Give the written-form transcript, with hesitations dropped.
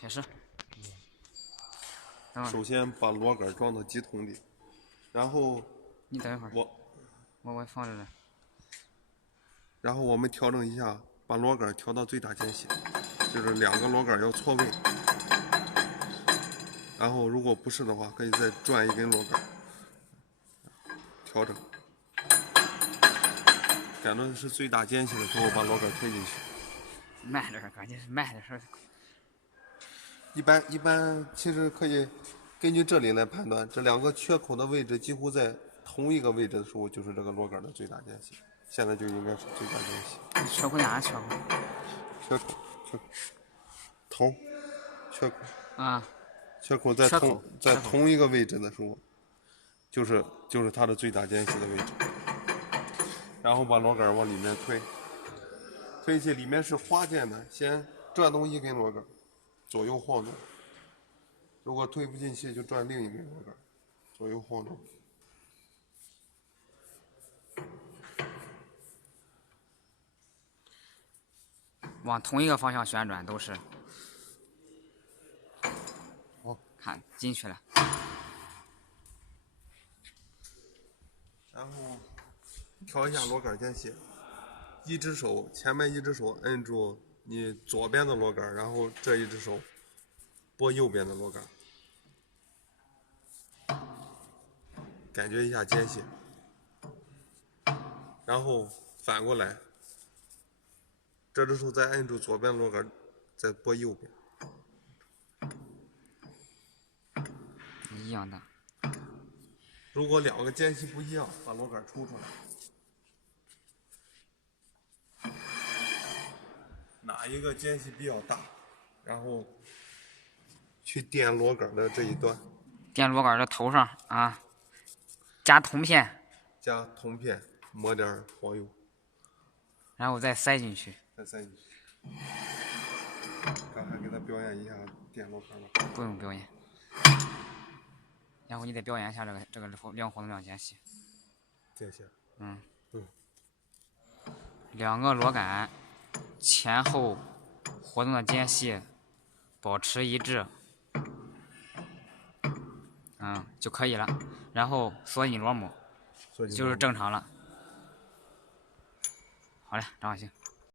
开始。首先把螺杆装到机筒里，然后你等一会儿，我放着呢。然后我们调整一下，把螺杆调到最大间隙，就是2个螺杆要错位。然后如果不是的话，可以再转1根螺杆，调整。感到是最大间隙的时候，把螺杆推进去。慢点，关键是慢点。一般其实可以根据这里来判断，这2个缺口的位置几乎在同一个位置的时候，就是这个螺杆的最大间隙。现在就应该是最大间隙。缺口哪缺口？缺口，头，缺口啊，缺口在同一个位置的时候，就是它的最大间隙的位置。然后把螺杆往里面推进，里面是花键的，先转动1根螺杆，左右晃动。如果推不进去，就转另1根螺杆，左右晃动。往同一个方向旋转都是。好，看进去了。然后调一下螺杆间隙，前面一只手摁住你左边的螺杆，然后这一只手拨右边的螺杆，感觉一下间隙，然后反过来，这只手再摁住左边螺杆，再拨右边，一样的。如果2个间隙不一样，把螺杆抽出来，哪一个间隙比较大，然后去垫螺杆的这一端，垫螺杆的头上啊，加铜片，抹点黄油，然后再塞进去。再塞进去。刚才给他表演一下垫螺杆吧。不用表演。然后你得表演一下这个量活动量间隙。间隙。2个螺杆前后活动的间隙保持一致，就可以了。然后锁紧螺母，就是正常了。好嘞，张小兴。